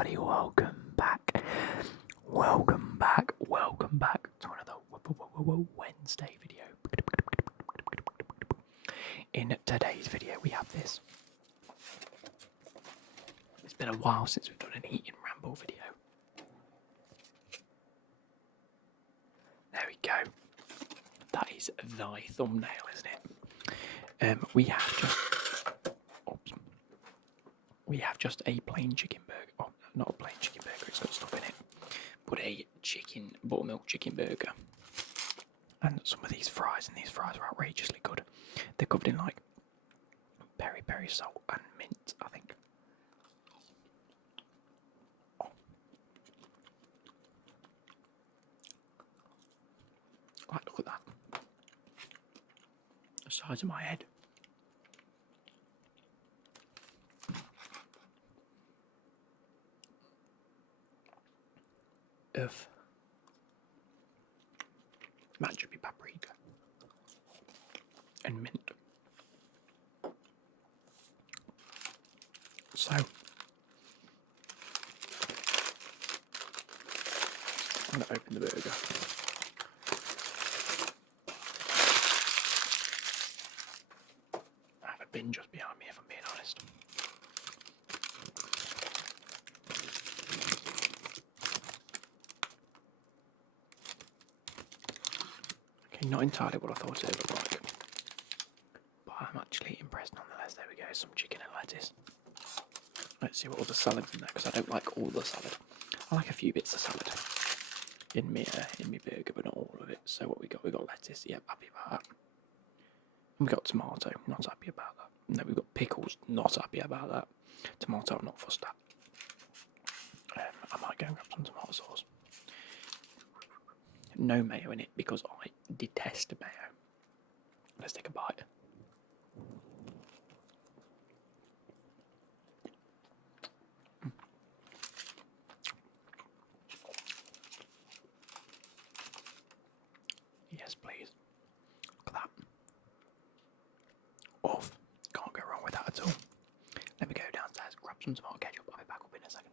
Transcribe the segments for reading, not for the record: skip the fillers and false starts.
everybody, welcome back. Welcome back to another Wednesday video. In today's video we have this. It's been a while since we've done an eating ramble video. There we go. That is thy thumbnail, isn't it? We have just a plain chicken burger. Oh, not a plain chicken burger, it's got stuff in it. But a buttermilk chicken burger. And some of these fries, and these fries are outrageously good. They're covered in like peri peri salt and mint, I think. Oh. Like, look at that. The size of my head. Of matcha paprika and mint. So I'm going to open the burger. I have a bin just behind me, if I'm being honest. Okay, not entirely what I thought it would look like, but I'm actually impressed nonetheless. There we go, some chicken and lettuce. Let's see what all the salad's in there, because I don't like all the salad. I like a few bits of salad in me burger, but not all of it. So what we got? We got lettuce. Yep, happy about that. And we got tomato. Not happy about that. And then we've got pickles. Not happy about that. Tomato, I'm not fussed at. I might go and grab some tomato sauce. No mayo in it because I detest mayo. Let's take a bite. Yes, please. Look at that. Off. Can't go wrong with that at all. Let me go downstairs, grab some tomato ketchup. I'll be back up in a second.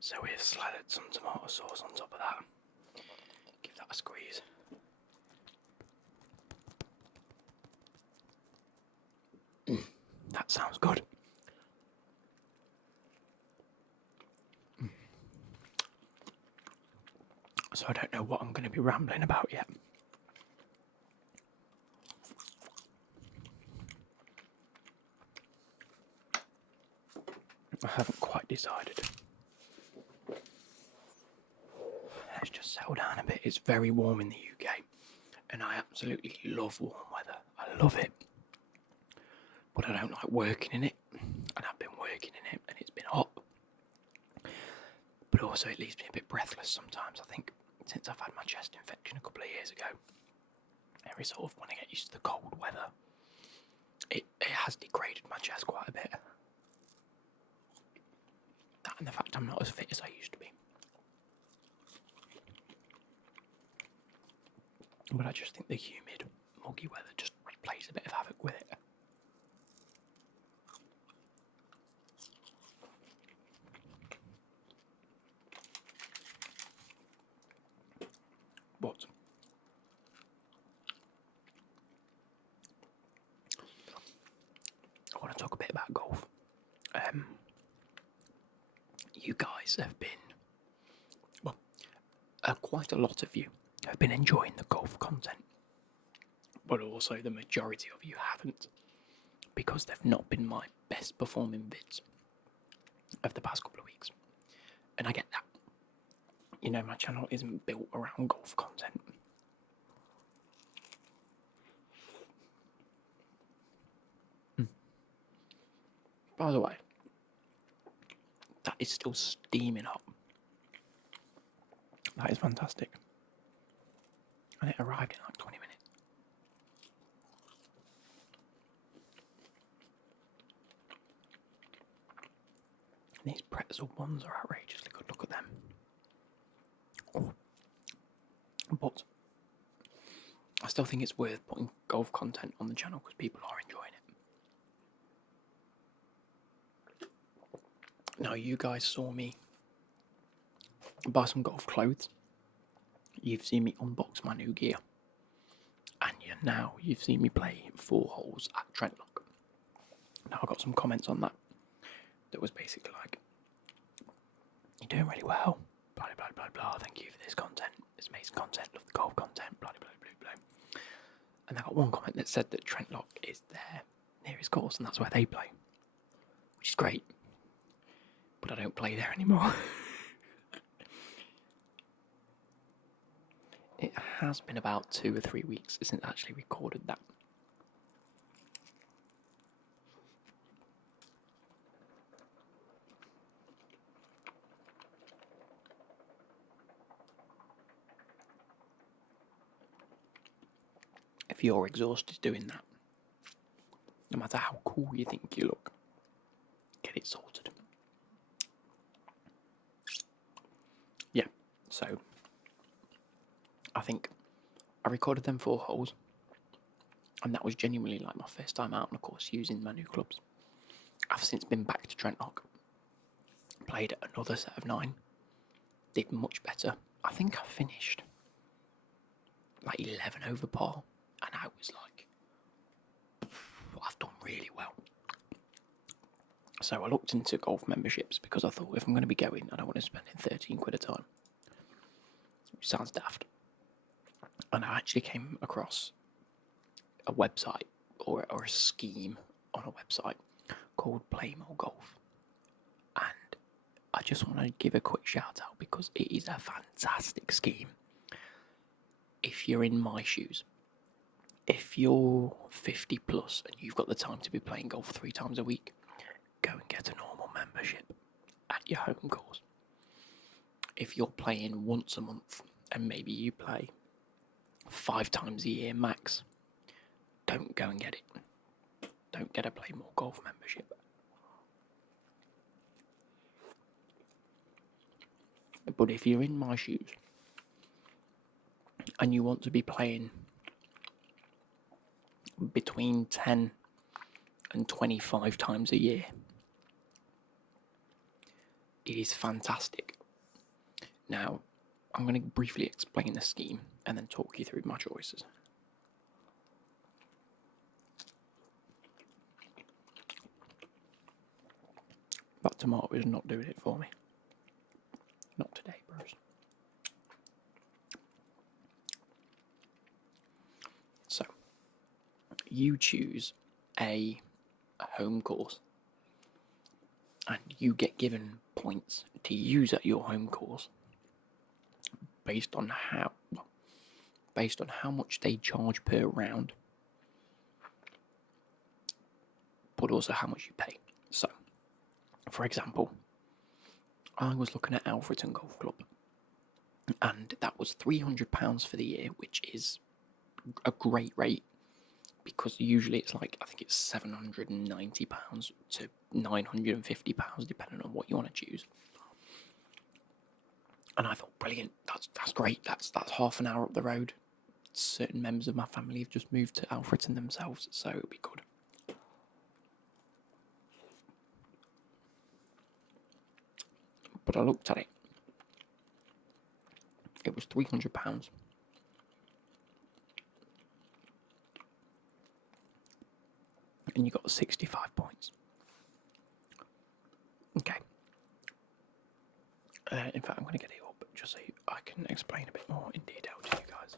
So we've slathered some tomato sauce on top of that. Give that a squeeze. That sounds good. So I don't know what I'm going to be rambling about yet. I haven't quite decided. Let's just settle down a bit. It's very warm in the UK, and I absolutely love warm weather. I love it. But I don't like working in it, and I've been working in it, and it's been hot. But also it leaves me a bit breathless sometimes. I think since I've had my chest infection a couple of years ago, every sort of when I get used to the cold weather, it has degraded my chest quite a bit. That and the fact I'm not as fit as I used to be. But I just think the humid, muggy weather just plays a bit of havoc with it. But I want to talk a bit about golf. You guys have been, well, quite a lot of you have been enjoying the golf content, but also the majority of you haven't, because they've not been my best performing vids of the past couple of weeks. And I get that. You know, my channel isn't built around golf content. By the way, that is still steaming hot. That is fantastic. And it arrived in like 20 minutes. These pretzel ones are outrageously good. Look at them. Oh. But I still think it's worth putting golf content on the channel because people are enjoying it. Now, you guys saw me buy some golf clothes. You've seen me unbox my new gear. And you've seen me play 4 holes at Trentlock. Now, I got some comments on that was basically like, you're doing really well, blah, blah, blah, blah, thank you for this content, this amazing content, love the golf content, blah, blah, blah, blah. And I got one comment that said that Trentlock is their nearest course and that's where they play, which is great, but I don't play there anymore. It has been about 2 or 3 weeks since I actually recorded that. If you're exhausted doing that, no matter how cool you think you look, get it sorted. Yeah, so I think I recorded them 4 holes, and that was genuinely like my first time out on a course using my new clubs. I've since been back to Trentlock, played another set of 9, did much better. I think I finished like 11 over par, and I was like, I've done really well. So I looked into golf memberships because I thought if I'm going to be going, I don't want to spend 13 quid a time, which sounds daft. And I actually came across a website or a scheme on a website called Play More Golf. And I just want to give a quick shout out because it is a fantastic scheme. If you're in my shoes, if you're 50 plus and you've got the time to be playing golf 3 times a week, go and get a normal membership at your home course. If you're playing once a month and maybe you play 5 times a year max, don't go and get it. Don't get a Play More Golf membership. But if you're in my shoes and you want to be playing between 10 and 25 times a year, it is fantastic. Now, I'm going to briefly explain the scheme and then talk you through my choices. That tomato is not doing it for me. Not today, bros. So, you choose a home course and you get given points to use at your home course based on how much they charge per round, but also how much you pay. So, for example, I was looking at Alfreton Golf Club, and that was £300 for the year, which is a great rate because usually it's like, I think it's £790 to £950, depending on what you want to choose. And I thought, brilliant, that's great. That's half an hour up the road. Certain members of my family have just moved to Alfreton themselves, so it'll be good. But I looked at it. It was £300. And you got 65 points. Okay. In fact, I'm going to get it up just so I can explain a bit more in detail to you guys.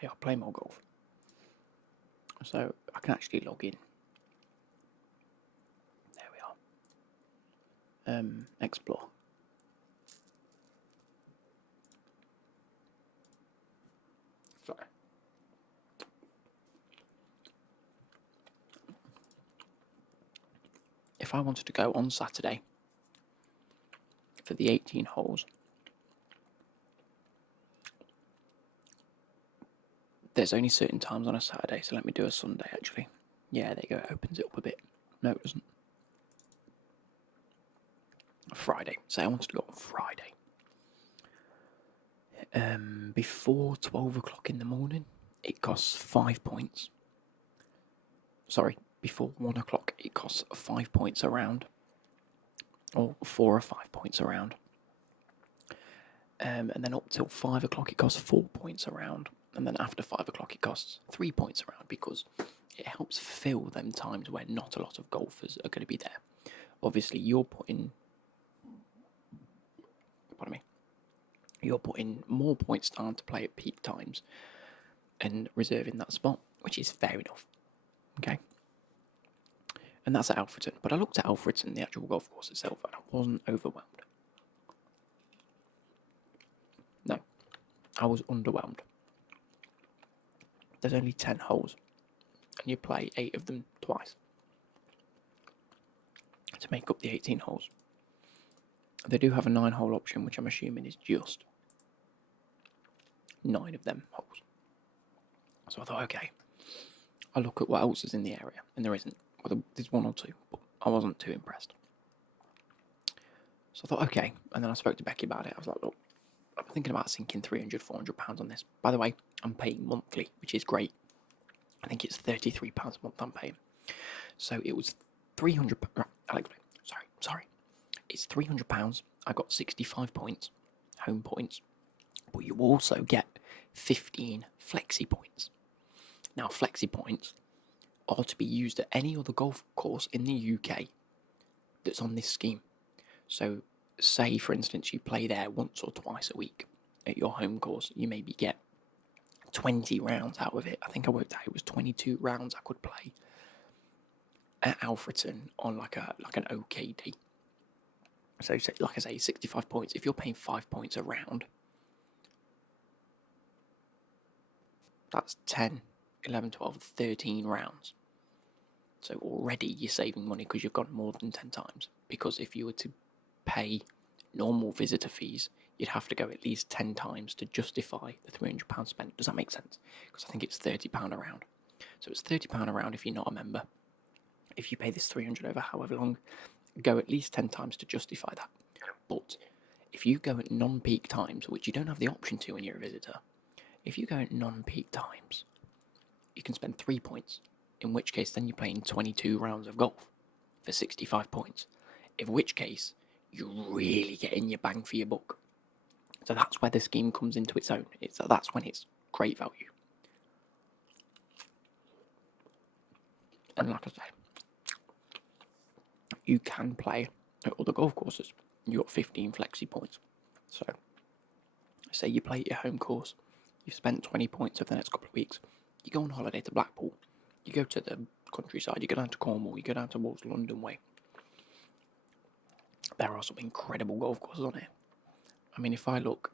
Hey, I'll play more golf. So I can actually log in. There we are. Explore. Sorry. if I wanted to go on Saturday for the 18 holes, there's only certain times on a Saturday, so let me do a Sunday actually. Yeah, there you go, it opens it up a bit. No, it doesn't. Friday. Say I wanted to go on Friday. Before 12 o'clock in the morning, it costs 5 points. Sorry, before 1 o'clock, it costs 5 points a round. Or 4 or 5 points a round. And then up till 5 o'clock, it costs 4 points a round. And then after 5 o'clock, it costs 3 points a round because it helps fill them times where not a lot of golfers are going to be there. Obviously, you're putting more points down to play at peak times and reserving that spot, which is fair enough. Okay. And that's at Alfreton. But I looked at Alfreton, the actual golf course itself, and I wasn't overwhelmed. No, I was underwhelmed. There's only 10 holes, and you play 8 of them twice to make up the 18 holes. They do have a 9-hole option, which I'm assuming is just 9 of them holes. So I thought, okay, I'll look at what else is in the area, and there isn't. Well, there's 1 or 2, but I wasn't too impressed. So I thought, okay, and then I spoke to Becky about it. I was like, look, I'm thinking about sinking £300, £400 on this. By the way, I'm paying monthly, which is great. I think it's £33 a month I'm paying. So it was £300. Sorry. It's £300. I got 65 points, home points, but you also get 15 flexi points. Now, flexi points are to be used at any other golf course in the UK that's on this scheme. So, say for instance you play there once or twice a week at your home course, you maybe get 20 rounds out of it. I think I worked out it was 22 rounds I could play at Alfreton on like an OKD. So, like I say, 65 points. If you're paying 5 points a round, that's 10, 11, 12, 13 rounds. So already you're saving money because you've gone more than 10 times. Because if you were to pay normal visitor fees, you'd have to go at least 10 times to justify the £300 spent. Does that make sense? Because I think it's £30 a round. So it's £30 a round if you're not a member. If you pay this £300 over however long, go at least 10 times to justify that. But if you go at non-peak times, which you don't have the option to when you're a visitor, if you go at non-peak times, you can spend 3 points, in which case then you're playing 22 rounds of golf for 65 points, in which case you're really getting your bang for your buck. So that's where the scheme comes into its own. That's when it's great value. And like I say, you can play at other golf courses. You got 15 flexi points. So, say you play at your home course, you've spent 20 points over the next couple of weeks, you go on holiday to Blackpool, you go to the countryside, you go down to Cornwall, you go down towards London way. There are some incredible golf courses on here. I mean, if I look,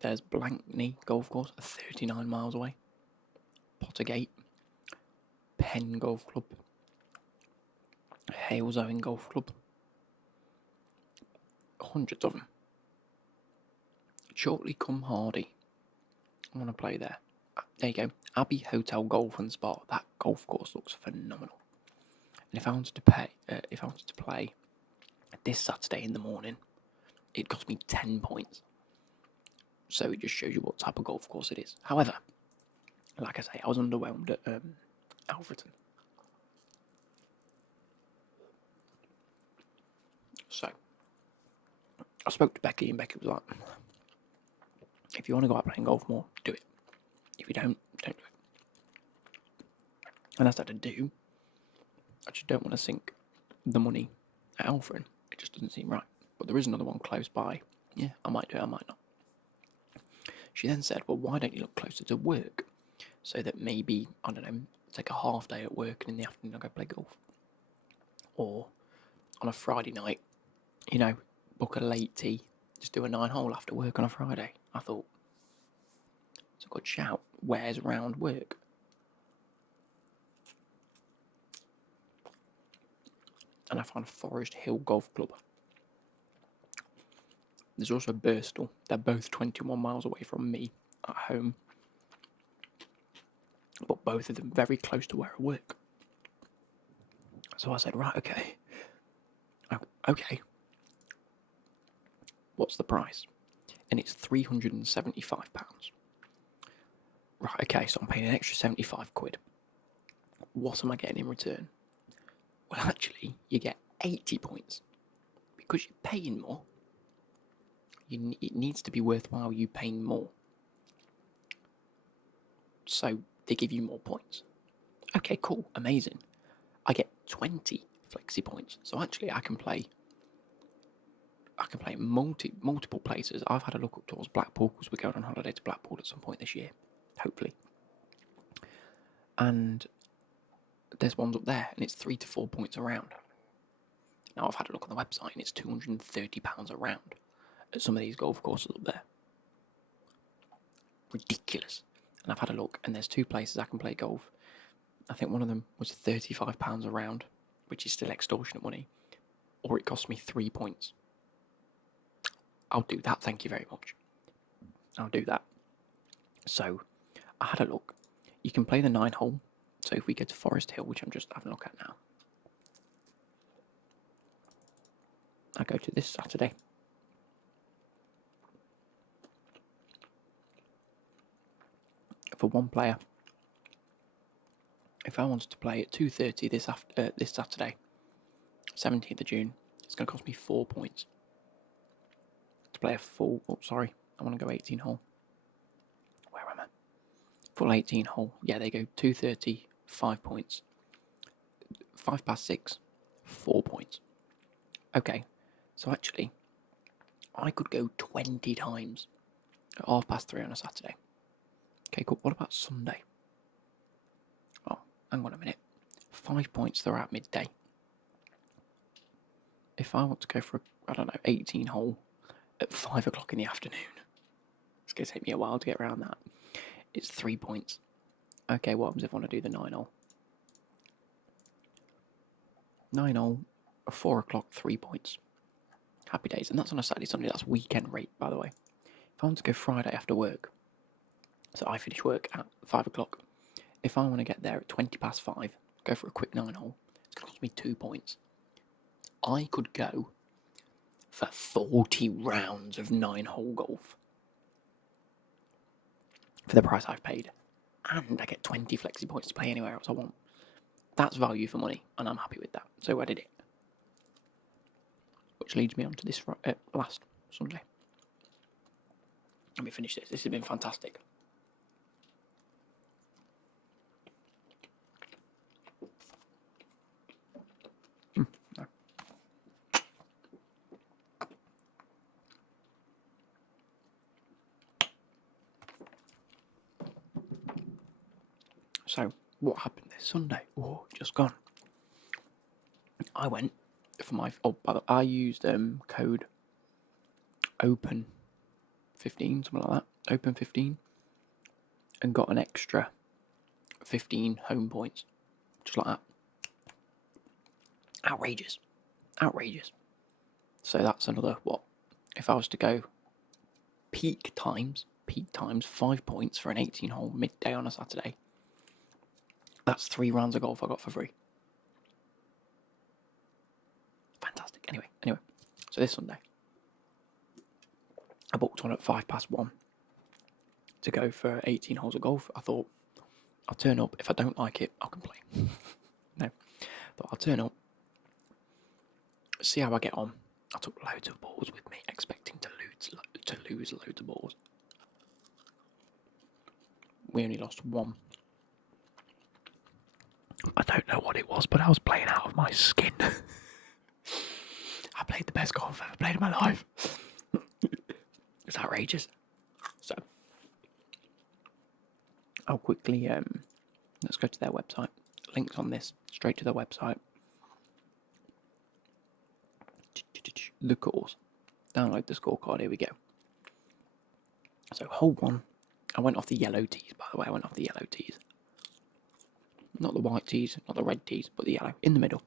there's Blankney Golf Course, 39 miles away, Pottergate, Penn Golf Club, Hales Owen Golf Club, hundreds of them. Shortly Come Hardy, I want to play there. There you go, Abbey Hotel Golf and Spa. That golf course looks phenomenal. And if I wanted to play this Saturday in the morning, it cost me 10 points. So it just shows you what type of golf course it is. However, like I say, I was underwhelmed at Alfreton. So I spoke to Becky, and Becky was like, if you want to go out playing golf more, do it. If you don't do it. And I started to do. I just don't want to sink the money at Alfred. It just doesn't seem right. But there is another one close by. Yeah, I might do it, I might not. She then said, well, why don't you look closer to work? So that maybe, I don't know, take a half day at work and in the afternoon I'll go play golf. Or on a Friday night, book a late tea, just do a 9-hole after work on a Friday. I thought, it's a good shout. Where's round work? and I found Forest Hill Golf Club. There's also Birstall. They're both 21 miles away from me at home, but both of them very close to where I work. So I said, right, okay. What's the price? And it's £375. Right, okay, so I'm paying an extra 75 quid. What am I getting in return? Well, actually, you get 80 points. Because you're paying more, it needs to be worthwhile you paying more. So they give you more points. Okay, cool, amazing. I get 20 flexi points. So actually I can play multiple places. I've had a look up towards Blackpool because we're going on holiday to Blackpool at some point this year, hopefully. And there's ones up there, and it's 3 to 4 points a round. Now I've had a look on the website, and it's £230 a round at some of these golf courses up there. Ridiculous. And I've had a look, and there's 2 places I can play golf. I think one of them was £35 a round, which is still extortionate money, or it cost me 3 points. I'll do that, thank you very much. I'll do that. So, I had a look. You can play the 9-hole. So if we go to Forest Hill, which I'm just having a look at now. I go to this Saturday. For one player. If I wanted to play at 2:30 this Saturday, 17th of June, it's going to cost me 4 points. To play a full... Oh, sorry. I want to go 18-hole. Where am I? Full 18-hole. Yeah, they go 2:30, 5 points. 5 past 6, 4 points. Okay, so actually, I could go 20 times at 3:30 on a Saturday. Okay, cool. What about Sunday? Oh, hang on a minute. 5 points throughout midday. If I want to go for, 18-hole at 5 o'clock in the afternoon, it's going to take me a while to get around that. It's 3 points. Okay, what happens if I want to do the 9-hole? 9-hole, 4 o'clock, 3 points. Happy days. And that's on a Saturday, Sunday. That's weekend rate, by the way. If I want to go Friday after work, so I finish work at 5 o'clock. If I want to get there at 20 past 5, go for a quick 9-hole, it's going to cost me 2 points. I could go for 40 rounds of 9-hole golf for the price I've paid. And I get 20 flexi points to play anywhere else I want. That's value for money, and I'm happy with that. So I did it. Which leads me on to this last Sunday. Let me finish this. This has been fantastic. No. So, what happened this Sunday? Oh, just gone. I went for my... Oh, by the way, I used code OPEN15, something like that. OPEN15. And got an extra 15 home points. Just like that. Outrageous. Outrageous. So that's another, what? If I was to go peak times, 5 points for an 18-hole midday on a Saturday. That's 3 rounds of golf I got for free. Fantastic. Anyway. So this Sunday, I booked one at 1 to go for 18 holes of golf. I thought, I'll turn up. If I don't like it, I'll complain. No. Thought I'll turn up, see how I get on. I took loads of balls with me, expecting to lose loads of balls. We only lost 1. I don't know what it was, but I was playing out of my skin. I played the best golf I've ever played in my life. It's outrageous. So, I'll quickly, let's go to their website. Links on this, straight to their website. The course. Download the scorecard, here we go. So, hole 1. I went off the yellow tees, by the way. I went off the yellow tees. Not the white tees, not the red tees, but the yellow. In the middle.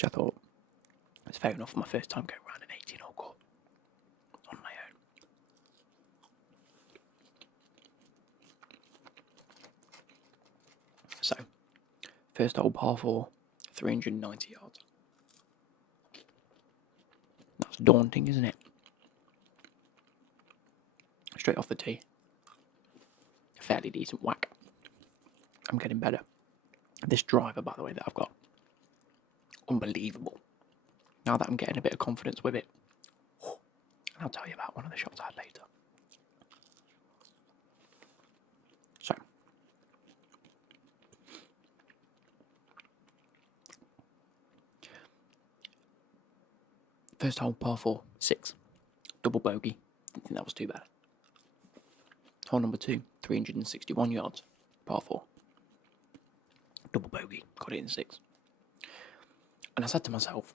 which I thought was fair enough for my first time going around an 18-hole course on my own. So, first hole par 4, 390 yards. That's daunting, isn't it? Straight off the tee. A fairly decent whack. I'm getting better. This driver, by the way, that I've got, unbelievable. Now that I'm getting a bit of confidence with it, I'll tell you about one of the shots I had later. So, first hole, par 4, 6. Double bogey. Didn't think that was too bad. Hole number 2, 361 yards, par 4. Double bogey, got it in 6. And I said to myself,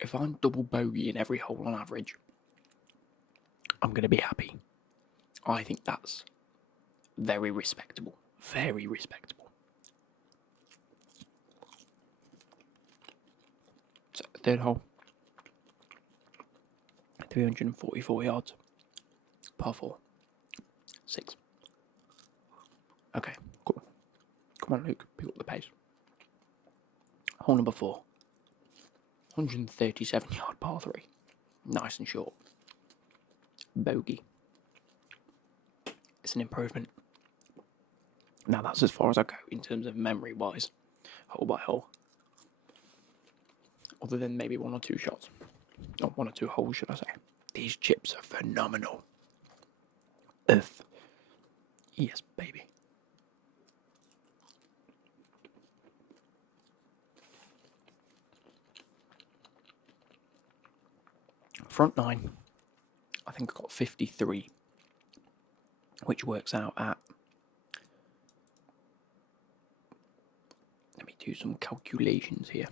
if I'm double bogey in every hole on average, I'm going to be happy. I think that's very respectable. Very respectable. So, third hole, 344 yards, par 4, 6. Okay, cool. Come on, Luke, pick up the pace. Hole number 4, 137 yard par 3. Nice and short. Bogey. It's an improvement. Now that's as far as I go in terms of memory wise, hole by hole. Other than maybe 1 or 2 shots. Or 1 or 2 holes, should I say. These chips are phenomenal. Yes, baby. Front 9, I think I got 53, which works out at, let me do some calculations here.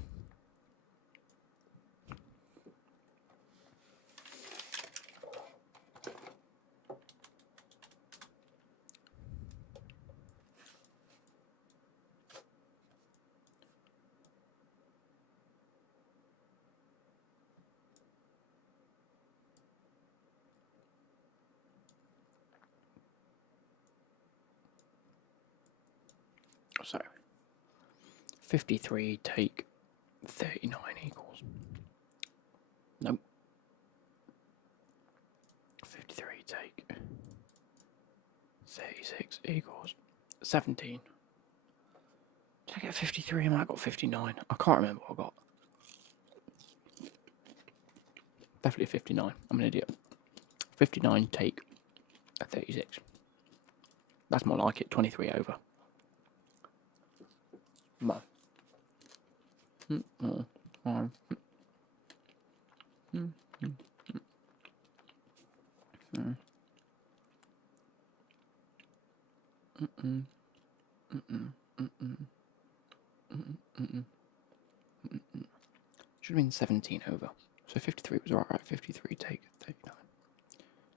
So, 53 take 39 equals. Nope. 53 take 36 equals 17. Did I get 53? I might have got 59. I can't remember what I got. Definitely 59. I'm an idiot. 59 take 36. That's more like it. 23 over. Mo. Should have been 17 over. So 53 was right. 53 take 39.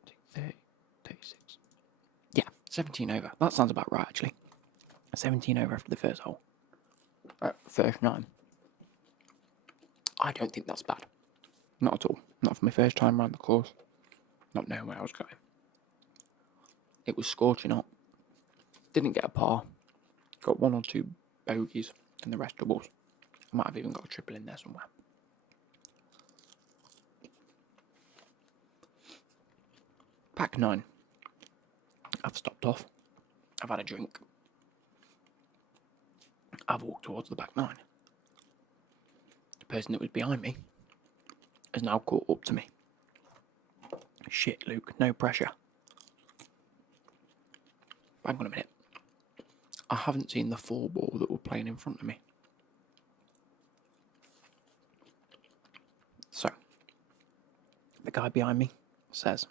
Take 30, 36. Yeah, 17 over. That sounds about right, actually. 17 over after the first hole. First 9. I don't think that's bad. Not at all. Not for my first time around the course. Not knowing where I was going. It was scorching hot. Didn't get a par. Got 1 or 2 bogeys and the rest doubles. I might have even got a triple in there somewhere. Pack 9. I've stopped off. I've had a drink. I've walked towards the back 9. The person that was behind me has now caught up to me. Shit, Luke, no pressure. Hang on a minute. I haven't seen the 4 ball that were playing in front of me. So, the guy behind me says,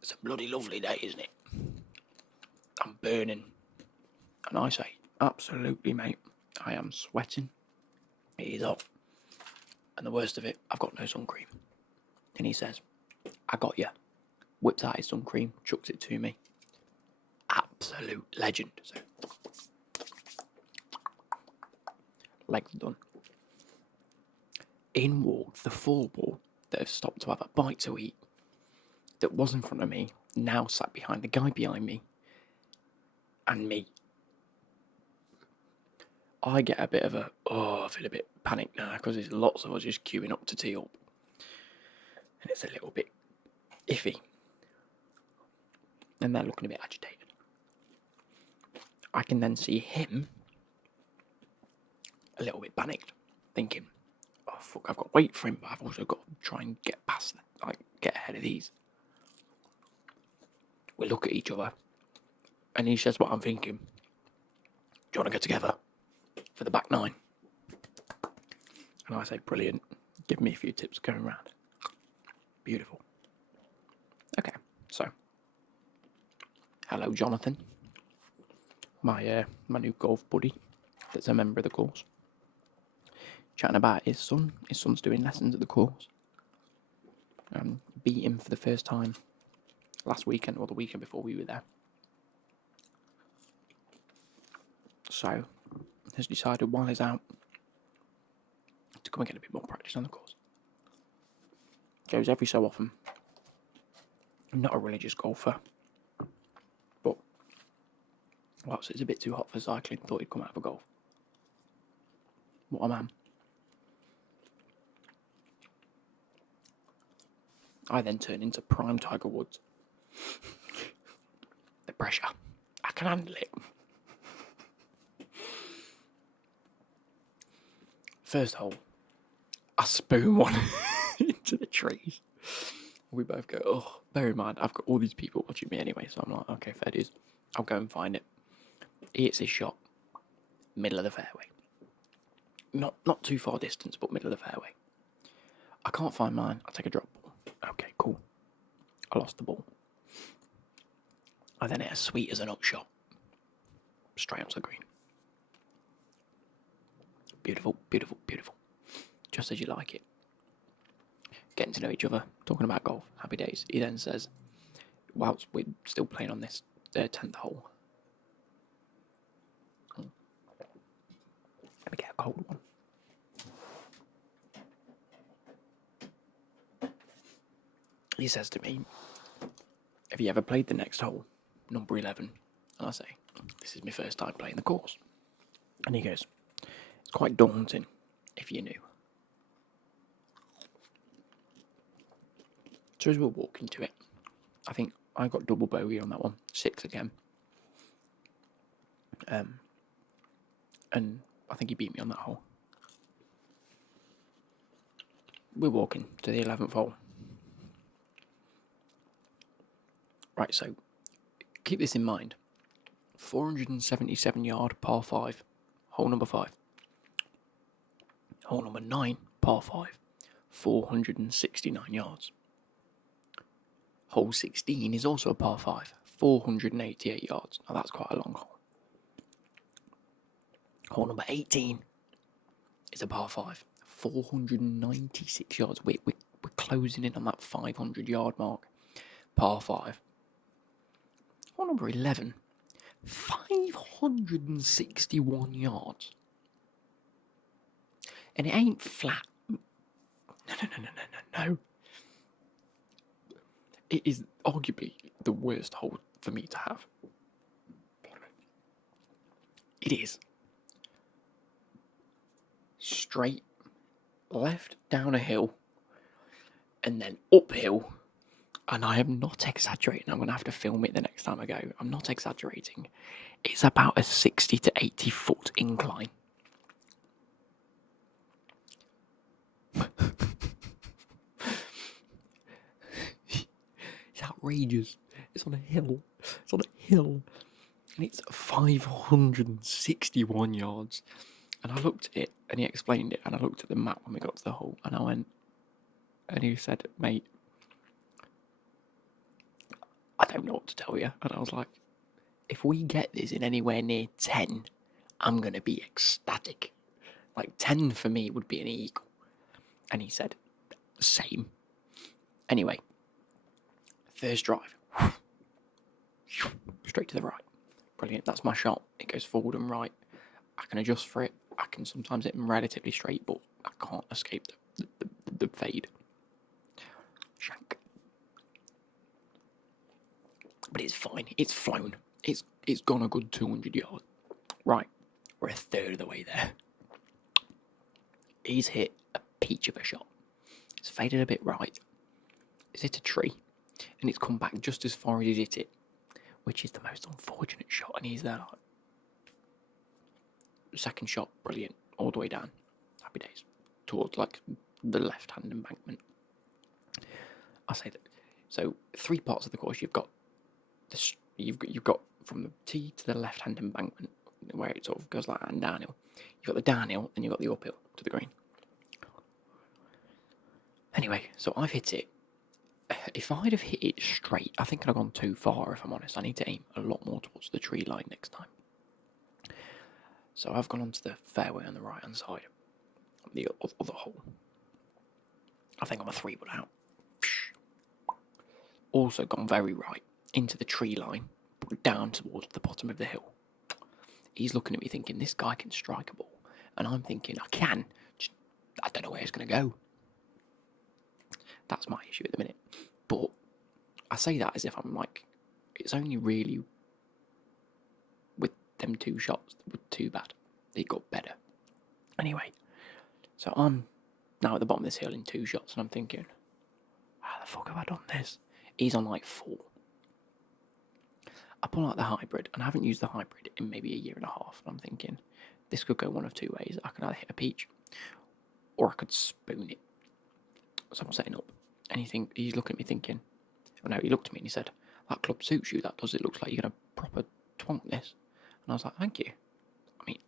"It's a bloody lovely day, isn't it? I'm burning." And I say, "Absolutely, mate. I am sweating. It is hot. And the worst of it, I've got no sun cream." And he says, "I got you." Whips out his sun cream, chucks it to me. Absolute legend. So, legs done. In walked the full ball that have stopped to have a bite to eat, that was in front of me, now sat behind the guy behind me, and me. I get a bit of I feel a bit panicked now because there's lots of us just queuing up to tee up. And it's a little bit iffy. And they're looking a bit agitated. I can then see him a little bit panicked, thinking, oh fuck, I've got to wait for him, but I've also got to try and get past, get ahead of these. We look at each other, and he says what I'm thinking. Do you want to get together for the back nine? And I say, brilliant. Give me a few tips going round. Beautiful. Okay, so hello, Jonathan, my new golf buddy that's a member of the course. Chatting about his son. His son's doing lessons at the course. Beat him for the first time last weekend or the weekend before we were there. So, has decided while he's out to come and get a bit more practice on the course. Goes every so often. I'm not a religious golfer, but whilst it's a bit too hot for cycling, thought he'd come out for golf. What a man. I then turn into prime Tiger Woods. The pressure. I can handle it. First hole, I spoon one into the trees. We both go, oh, bear in mind, I've got all these people watching me anyway, so I'm like, okay, fair dues. I'll go and find it. He hits his shot, middle of the fairway. Not too far distance, but middle of the fairway. I can't find mine. I take a drop ball. Okay, cool. I lost the ball. I then hit a sweet as a nut shot. Straight onto the green. Beautiful, beautiful, beautiful. Just as you like it. Getting to know each other, talking about golf, happy days. He then says, whilst we're still playing on this 10th hole, let me get a cold one. He says to me, have you ever played the next hole, number 11? And I say, this is my first time playing the course. And he goes, it's quite daunting if you're new. So as we're walking to it, I think I got double bogey on that one, 6 again. And I think he beat me on that hole. We're walking to the 11th hole. Right, so keep this in mind. 477 yard par 5, hole number 5. Hole number 9, par 5, 469 yards. Hole 16 is also a par 5, 488 yards. Now that's quite a long hole. Hole number 18 is a par 5, 496 yards. We're closing in on that 500 yard mark. Par 5. Hole number 11, 561 yards. And it ain't flat. No. It is arguably the worst hole for me to have. It is. Straight left down a hill and then uphill. And I am not exaggerating. I'm going to have to film it the next time I go. I'm not exaggerating. It's about a 60 to 80 foot incline. It's outrageous. It's on a hill. And it's 561 yards. And I looked at it, and he explained it, and I looked at the map when we got to the hole, and I went, and he said, mate, I don't know what to tell you. And I was like, if we get this in anywhere near 10, I'm going to be ecstatic. Like 10 for me would be an eagle. And he said, same. Anyway, first drive. Straight to the right. Brilliant. That's my shot. It goes forward and right. I can adjust for it. I can sometimes hit them relatively straight, but I can't escape the fade. Shank. But it's fine. It's flown. It's gone a good 200 yards. Right, we're a third of the way there. He's hit a peach of a shot. It's faded a bit right. It's hit a tree, and it's come back just as far as he's hit it, which is the most unfortunate shot. And he's there. Second shot, brilliant, all the way down. Happy days. Towards like the left-hand embankment. I say that. So 3 parts of the course. You've got this. You've got from the tee to the left-hand embankment, where it sort of goes like that and downhill. You've got the downhill, and you've got the uphill to the green. Anyway, so I've hit it. If I'd have hit it straight, I think I'd have gone too far, if I'm honest. I need to aim a lot more towards the tree line next time. So I've gone onto the fairway on the right-hand side, the other hole. I think I'm a 3-wood out. Also gone very right, into the tree line, down towards the bottom of the hill. He's looking at me thinking, this guy can strike a ball. And I'm thinking, I can, just, I don't know where it's going to go. That's my issue at the minute. But I say that as if I'm like, it's only really with them 2 shots that were too bad. It got better. Anyway, so I'm now at the bottom of this hill in 2 shots, and I'm thinking, how the fuck have I done this? He's on like 4. I pull out the hybrid, and I haven't used the hybrid in maybe a year and a half, and I'm thinking, this could go one of 2 ways. I could either hit a peach, or I could spoon it. So I'm setting up, and he's looking at me thinking, oh no, he looked at me and he said, that club suits you, that does. It looks like you're going to proper twonk this. And I was like, thank you. I mean,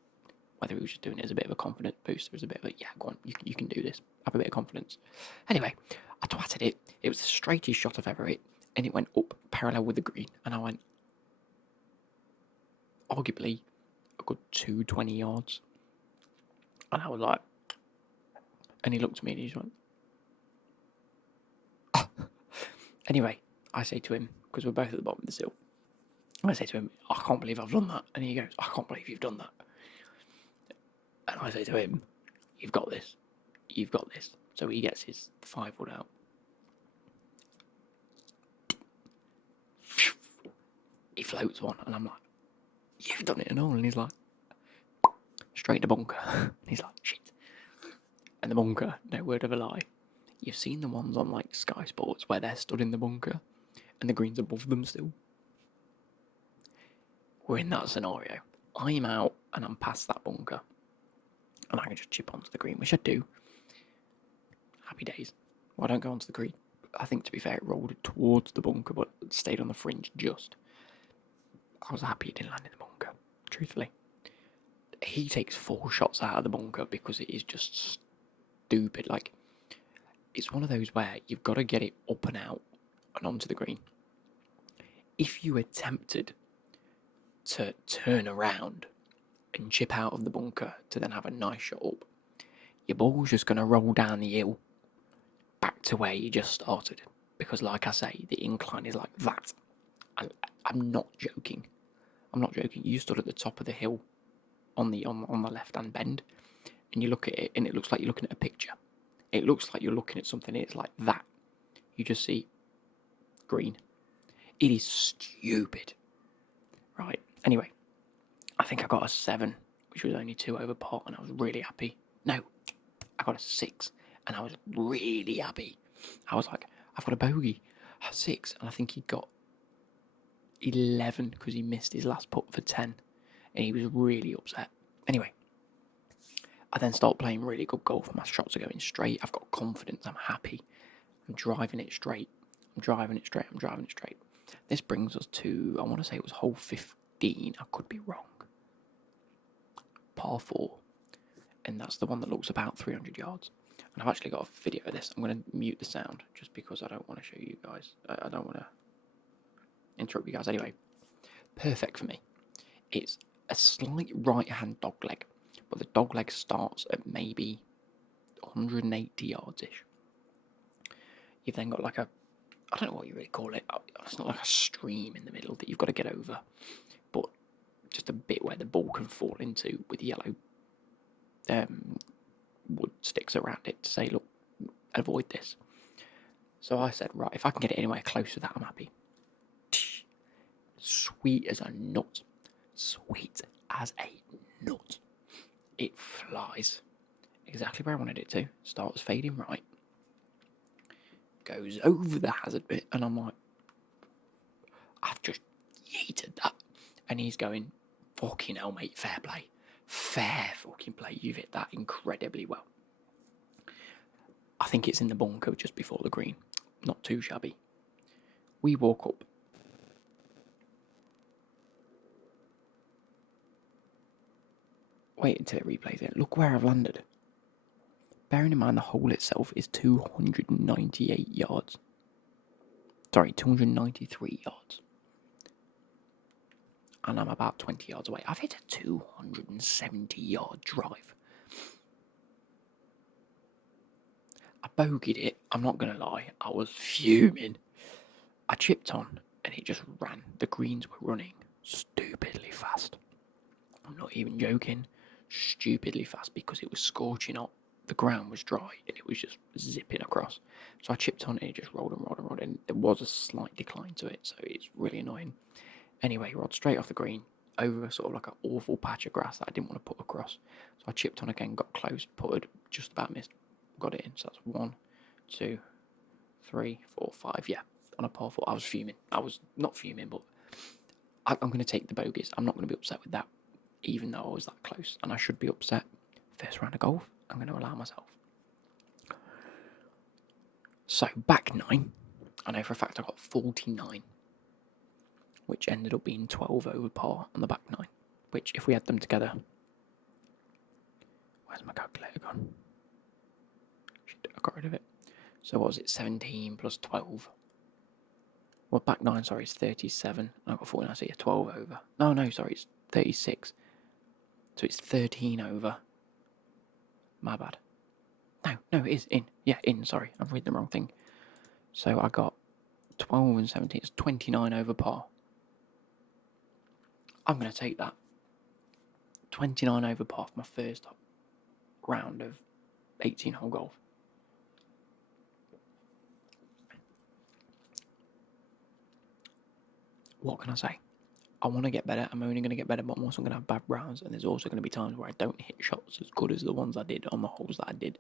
whether he was just doing it as a bit of a confidence booster, as a bit of a, yeah, go on, you can do this. Have a bit of confidence. Anyway, I twatted it. It was the straightest shot I've ever hit, and it went up parallel with the green, and I went, arguably, a good 220 yards. And I was like, and he looked at me and he just went, anyway, I say to him, because we're both at the bottom of the hill, I say to him, I can't believe I've done that. And he goes, I can't believe you've done that. And I say to him, you've got this. You've got this. So he gets his 5-wood out. He floats one, and I'm like, you've done it and all. And he's like, straight in the bunker. And he's like, shit. And the bunker, no word of a lie. You've seen the ones on like Sky Sports where they're stood in the bunker and the green's above them still. We're in that scenario. I'm out and I'm past that bunker. And I can just chip onto the green, which I do. Happy days. Well, I don't go onto the green. I think, to be fair, it rolled towards the bunker, but it stayed on the fringe just. I was happy it didn't land in the bunker, truthfully. He takes 4 shots out of the bunker because it is just stupid. Like, it's one of those where you've got to get it up and out and onto the green. If you attempted to turn around and chip out of the bunker to then have a nice shot up, your ball's just going to roll down the hill back to where you just started. Because, like I say, the incline is like that. I'm not joking. I'm not joking. You stood at the top of the hill on the left-hand bend, and you look at it, and it looks like you're looking at a picture. It looks like you're looking at something, and it's like that. You just see green. It is stupid. Right. Anyway, I think I got a 7, which was only 2 over par, and I was really happy. No, I got a 6, and I was really happy. I was like, I've got a bogey, a 6, and I think he got 11 because he missed his last putt for 10, and he was really upset. Anyway, I then start playing really good golf. My shots are going straight. I've got confidence. I'm happy. I'm driving it straight. I'm driving it straight. This brings us to, I want to say it was hole 15. I could be wrong. Par 4. And that's the one that looks about 300 yards. And I've actually got a video of this. I'm going to mute the sound just because I don't want to show you guys. I don't want to interrupt you guys. Anyway, perfect for me. It's a slight right-hand dogleg, but the dogleg starts at maybe 180 yards-ish. You've then got like a, I don't know what you really call it. It's not like a stream in the middle that you've got to get over, but just a bit where the ball can fall into with yellow wood sticks around it to say, look, avoid this. So I said, right, if I can get it anywhere close to that, I'm happy. Sweet as a nut. Sweet as a nut. It flies exactly where I wanted it to. Starts fading right. Goes over the hazard bit, and I'm like, I've just yeeted that. And he's going, fucking hell, mate, fair play. Fair fucking play. You've hit that incredibly well. I think it's in the bunker just before the green. Not too shabby. We walk up. Wait until it replays it. Look where I've landed. Bearing in mind the hole itself is 298 yards. Sorry, 293 yards. And I'm about 20 yards away. I've hit a 270-yard drive. I bogeyed it. I'm not going to lie. I was fuming. I chipped on and it just ran. The greens were running stupidly fast. I'm not even joking. Stupidly fast because it was scorching hot. The ground was dry and it was just zipping across. So I chipped on it and it just rolled and rolled and rolled. And there was a slight decline to it, so it's really annoying. Anyway, rod straight off the green, over sort of like an awful patch of grass that I didn't want to put across. So I chipped on again, got close, putted, just about missed, got it in. So that's 1, 2, 3, 4, 5. Yeah, on a par 4. I was fuming. I was not fuming, but I'm going to take the bogeys. I'm not going to be upset with that, even though I was that close. And I should be upset. First round of golf, I'm going to allow myself. So back 9, I know for a fact I got 49. Which ended up being 12 over par on the back 9. Which, if we had them together... Where's my calculator gone? Shit, I got rid of it. So what was it? 17 plus 12. Well, back 9, sorry, it's 37. I got 49, so yeah, 12 over. No, sorry, it's 36. So it's 13 over. My bad. No, it is in. Yeah, in, sorry. I've read the wrong thing. So I got 12 and 17. It's 29 over par. I'm going to take that. 29 over par for my first round of 18-hole golf. What can I say? I want to get better. I'm only going to get better, but I'm also going to have bad rounds, and there's also going to be times where I don't hit shots as good as the ones I did on the holes that I did.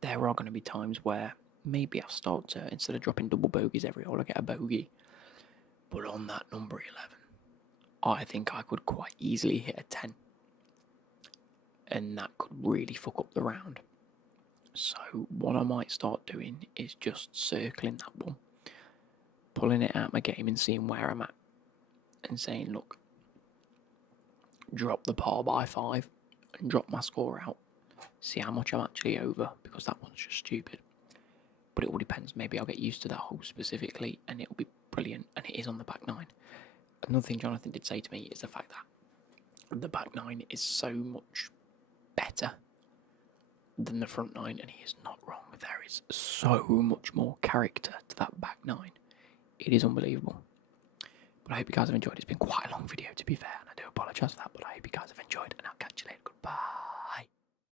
There are going to be times where maybe I'll start to, instead of dropping double bogeys every hole, I get a bogey. But on that number 11, I think I could quite easily hit a 10. And that could really fuck up the round. So what I might start doing is just circling that one, pulling it out of my game and seeing where I'm at. And saying, look, drop the par by 5 and drop my score out. See how much I'm actually over, because that one's just stupid. But it all depends. Maybe I'll get used to that hole specifically and it'll be brilliant. And it is on the back 9. Another thing Jonathan did say to me is the fact that the back 9 is so much better than the front 9, and he is not wrong. There is so much more character to that back 9. It is unbelievable. But I hope you guys have enjoyed. It's been quite a long video, to be fair, and I do apologise for that, but I hope you guys have enjoyed, and I'll catch you later. Goodbye.